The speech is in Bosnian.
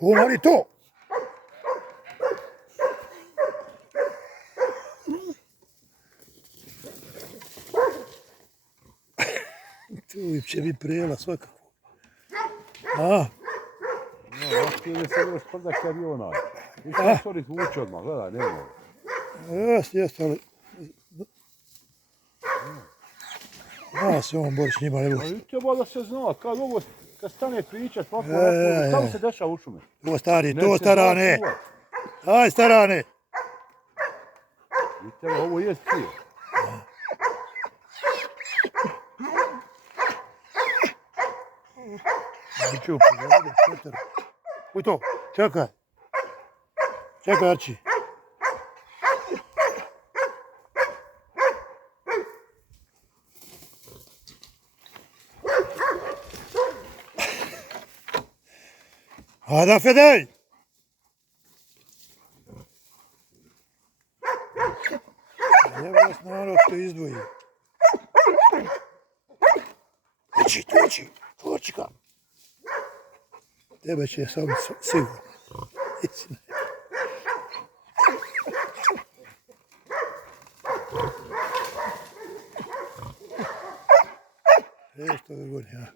Pomali to! Tu će biti prijela svakako. A? No, otkrivi se još prdak aviona. I što se oni izvuče odmah, gledaj, ne mogu. Jest, ali... Zna se on Borić njima, ne Ali treba da se zna, kad stane pričat, šta mu se dešava u šume? To stari, to starane! Aj starane! Vidite, ovo jest prije. Neću, ovdje, Petar. Uj to, čekaj. Čekaj, Arči. Hada Fedej! Evo vas narod što izdvoji. Tuči, Turčika. Tebe će sam sigurno. Evo što je gore, ja.